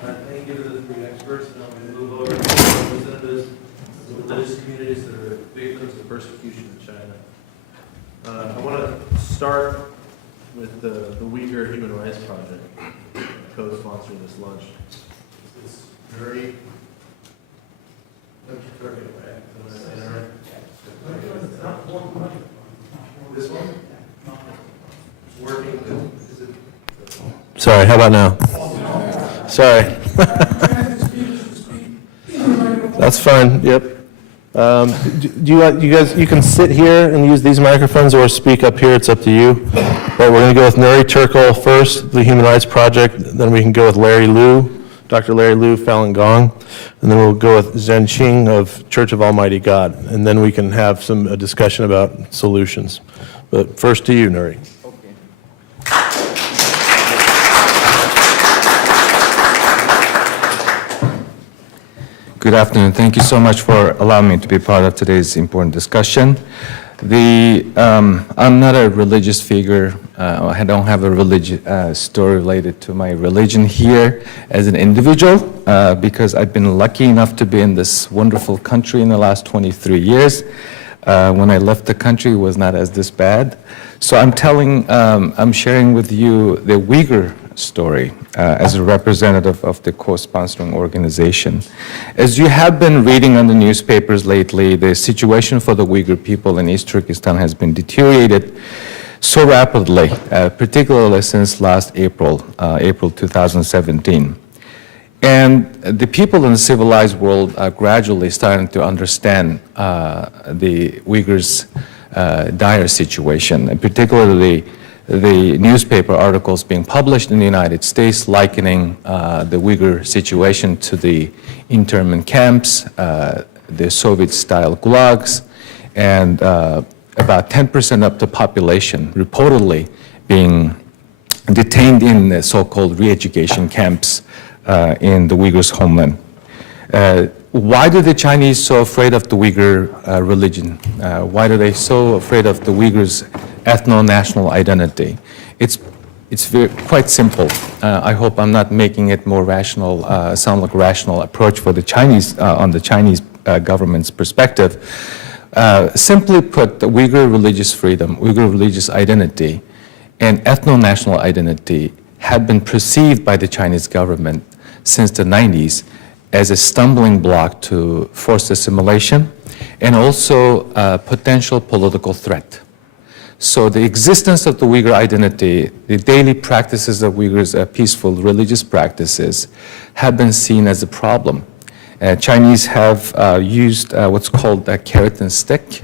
Thank you to the three experts. Now I'm going to move over to representatives of the religious communities that are victims of persecution in China. I want to start with the Uyghur Human Rights Project, co-sponsoring this lunch. It's Nury Turkel, right? Am I saying it right? This one? It's working. Is it? Sorry, how about now? Sorry. That's fine, yep. You can sit here and use these microphones or speak up here, it's up to you. But we're going to go with Nury Turkel first, the Human Rights Project, then we can go with Larry Liu, Dr. Larry Liu, Falun Gong, and then we'll go with Zhen Qing of Church of Almighty God, and then we can have a discussion about solutions. But first to you, Nury. Good afternoon. Thank you so much for allowing me to be part of today's important discussion. I'm not a religious figure. I don't have a religious story related to my religion here as an individual because I've been lucky enough to be in this wonderful country in the last 23 years. When I left the country, it was not as this bad. So I'm sharing with you the Uyghur story as a representative of the co-sponsoring organization. As you have been reading on the newspapers lately, the situation for the Uyghur people in East Turkestan has been deteriorated so rapidly, particularly since last April 2017. And the people in the civilized world are gradually starting to understand the Uyghurs' dire situation, and particularly the newspaper articles being published in the United States likening the Uyghur situation to the internment camps, the Soviet-style gulags, and about 10% of the population reportedly being detained in the so-called re-education camps in the Uyghurs' homeland. Why do the Chinese so afraid of the Uyghur religion? Why are they so afraid of the Uyghurs' ethno-national identity? It's quite simple. I hope I'm not making it more rational, sound like a rational approach for the Chinese, on the Chinese government's perspective. Simply put, the Uyghur religious freedom, Uyghur religious identity, and ethno-national identity had been perceived by the Chinese government since the 90s as a stumbling block to forced assimilation and also a potential political threat. So the existence of the Uyghur identity, the daily practices of Uyghurs, peaceful religious practices, have been seen as a problem. Chinese have used what's called a carrot and stick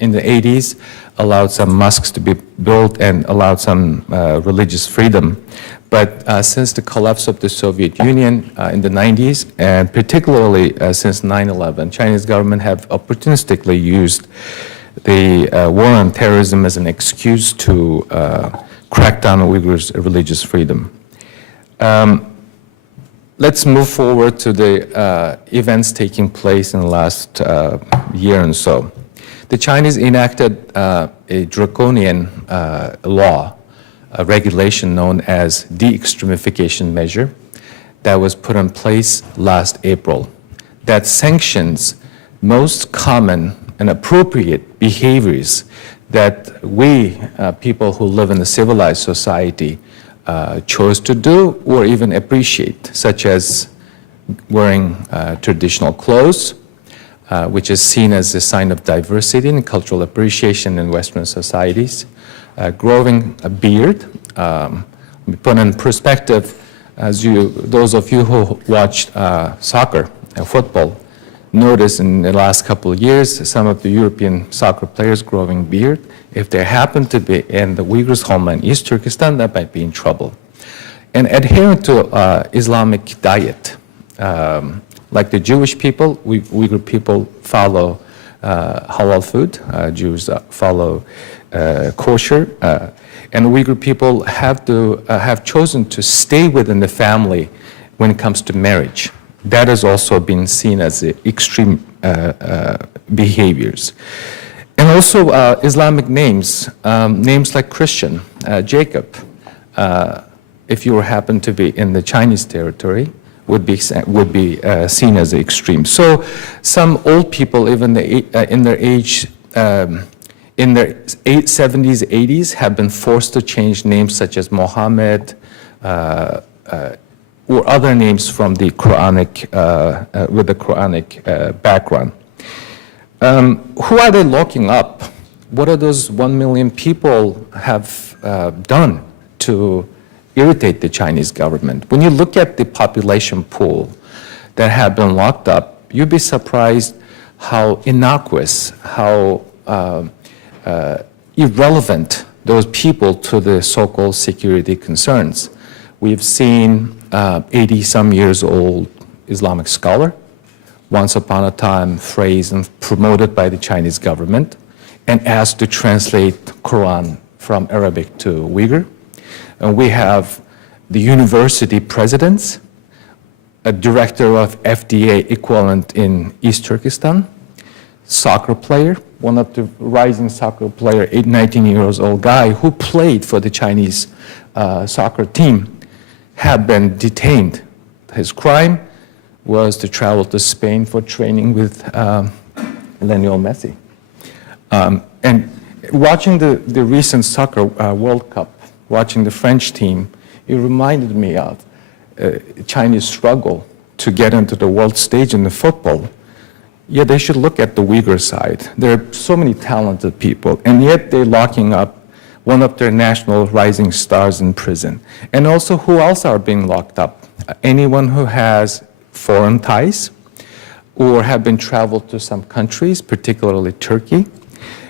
in the 80s, allowed some mosques to be built and allowed some religious freedom. But since the collapse of the Soviet Union in the 90s, and particularly since 9/11, Chinese government have opportunistically used the war on terrorism as an excuse to crack down on Uyghurs' religious freedom. Let's move forward to the events taking place in the last year and so. The Chinese enacted a draconian law, a regulation known as de-extremification measure that was put in place last April that sanctions most common and appropriate behaviors that we, people who live in a civilized society, chose to do or even appreciate, such as wearing traditional clothes, which is seen as a sign of diversity and cultural appreciation in Western societies, growing a beard. Put in perspective, those of you who watched soccer, football, notice in the last couple of years, some of the European soccer players growing beard. If they happen to be in the Uyghurs' homeland, East Turkestan, that might be in trouble. And adhering to Islamic diet, like the Jewish people, Uyghur people follow halal food. Jews follow kosher, and Uyghur people have chosen to stay within the family when it comes to marriage. That has also been seen as extreme behaviors. And also Islamic names, names like Christian, Jacob. If you happen to be in the Chinese territory, would be seen as extreme. So some old people, even in their age, in their 70s, 80s, have been forced to change names such as Mohammed or other names from the Quranic, with the Quranic background. Who are they locking up? What are those 1 million people have done to irritate the Chinese government? When you look at the population pool that have been locked up, you'd be surprised how innocuous, how irrelevant those people to the so-called security concerns. We've seen 80-some years old Islamic scholar, once upon a time praised and promoted by the Chinese government, and asked to translate Quran from Arabic to Uyghur. And we have the university presidents, a director of FDA equivalent in East Turkestan, soccer player, one of the rising soccer player, 19 years old guy who played for the Chinese soccer team, have been detained. His crime was to travel to Spain for training with Lionel Messi. And watching the recent soccer World Cup, watching the French team, it reminded me of Chinese struggle to get into the world stage in the football. Yeah, they should look at the Uyghur side. There are so many talented people, and yet they're locking up one of their national rising stars in prison. And also, who else are being locked up? Anyone who has foreign ties or have been traveled to some countries, particularly Turkey.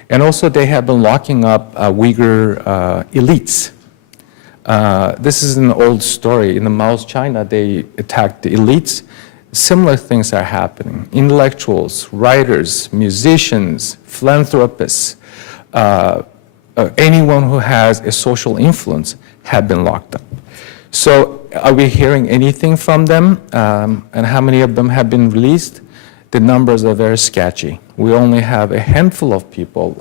And also, they have been locking up Uyghur elites. This is an old story. In the Mao's China, they attacked the elites. Similar things are happening. Intellectuals, writers, musicians, philanthropists, anyone who has a social influence have been locked up. So are we hearing anything from them? And how many of them have been released? The numbers are very sketchy. We only have a handful of people,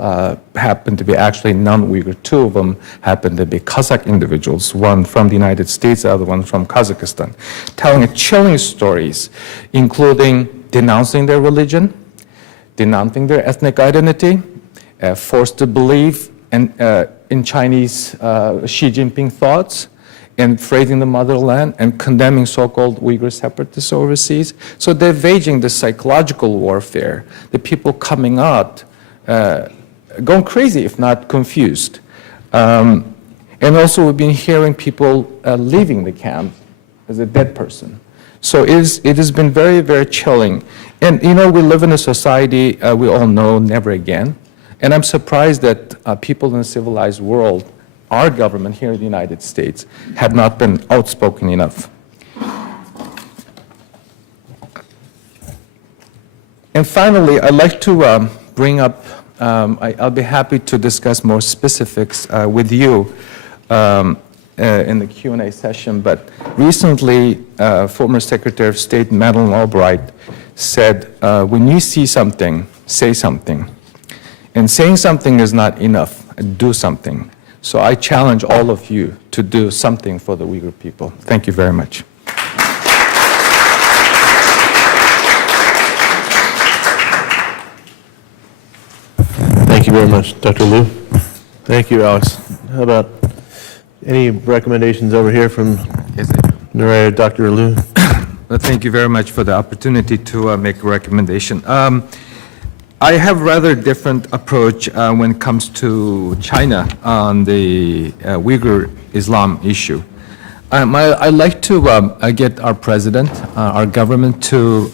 happen to be actually non-Uyghur. Two of them happen to be Kazakh individuals, one from the United States, the other one from Kazakhstan, telling chilling stories, including denouncing their religion, denouncing their ethnic identity, forced to believe in Chinese Xi Jinping thoughts, and phrasing the motherland and condemning so-called Uyghur separatists overseas. So they're waging this psychological warfare. The people coming out, going crazy, if not confused. And also we've been hearing people leaving the camp as a dead person. So it has been very, very chilling. And you know, we live in a society we all know never again. And I'm surprised that people in the civilized world, our government here in the United States, have not been outspoken enough. And finally, I'd like to bring up, I'll be happy to discuss more specifics with you in the Q&A session, but recently, former Secretary of State Madeleine Albright said, when you see something, say something. And saying something is not enough, do something. So I challenge all of you to do something for the Uyghur people. Thank you very much. Thank you very much, Dr. Liu. Thank you, Alex. How about any recommendations over here from Nury or Dr. Liu? Well, thank you very much for the opportunity to make a recommendation. I have rather different approach when it comes to China on the Uyghur Islam issue. I'd like to get our president, our government to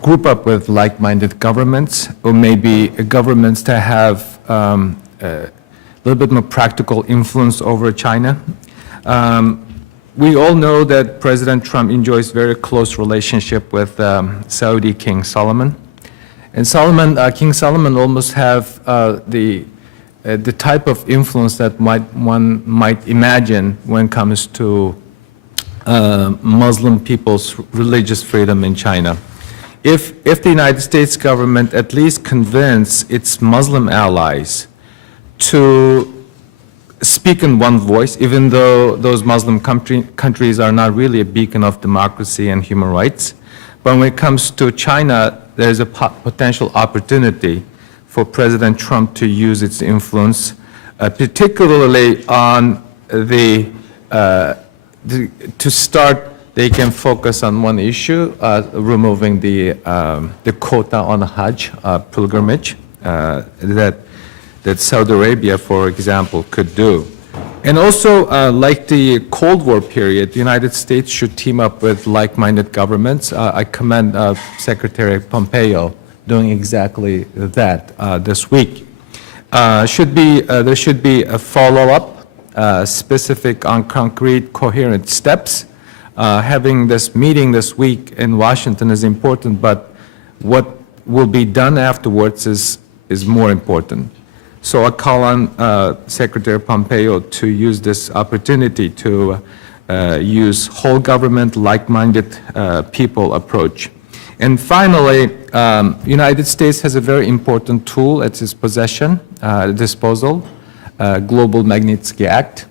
group up with like-minded governments, or maybe governments that have a little bit more practical influence over China. We all know that President Trump enjoys very close relationship with Saudi King Solomon. And King Solomon almost have the type of influence that one might imagine when it comes to Muslim people's religious freedom in China. If the United States government at least convince its Muslim allies to speak in one voice, even though those Muslim countries are not really a beacon of democracy and human rights. But when it comes to China, there's a potential opportunity for President Trump to use its influence, particularly on to start, they can focus on one issue, removing the quota on the Hajj pilgrimage that Saudi Arabia, for example, could do. And also, like the Cold War period, the United States should team up with like-minded governments. I commend Secretary Pompeo doing exactly that this week. There should be a follow-up specific on concrete, coherent steps. Having this meeting this week in Washington is important, but what will be done afterwards is more important. So I call on Secretary Pompeo to use this opportunity to use whole government, like-minded people approach. And finally, United States has a very important tool at its disposal, Global Magnitsky Act.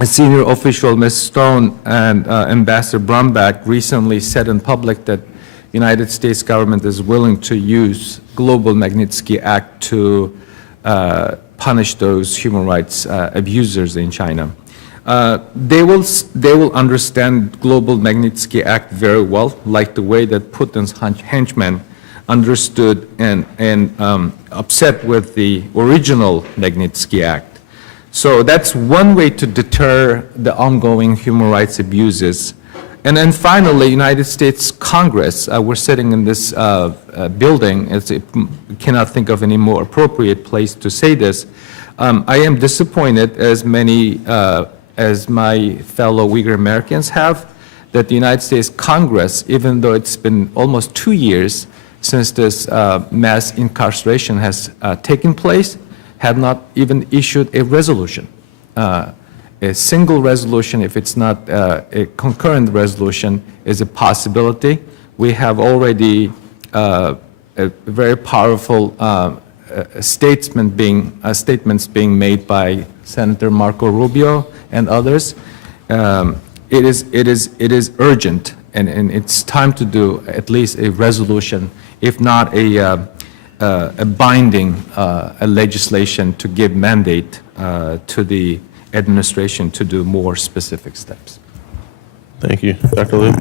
A senior official, Ms. Stone, and Ambassador Brumback recently said in public that the United States government is willing to use Global Magnitsky Act to punish those human rights abusers in China. They will understand Global Magnitsky Act very well, like the way that Putin's henchmen understood and upset with the original Magnitsky Act. So that's one way to deter the ongoing human rights abuses. And then finally, United States Congress, we're sitting in this building, cannot think of any more appropriate place to say this. I am disappointed, as many as my fellow Uyghur Americans have, that the United States Congress, even though it's been almost 2 years since this mass incarceration has taken place, have not even issued a resolution. A single resolution, if it's not a concurrent resolution, is a possibility. We have already a very powerful statements being made by Senator Marco Rubio and others. It is urgent, and it's time to do at least a resolution, if not a binding legislation to give mandate to the administration to do more specific steps. Thank you. Dr. Liu?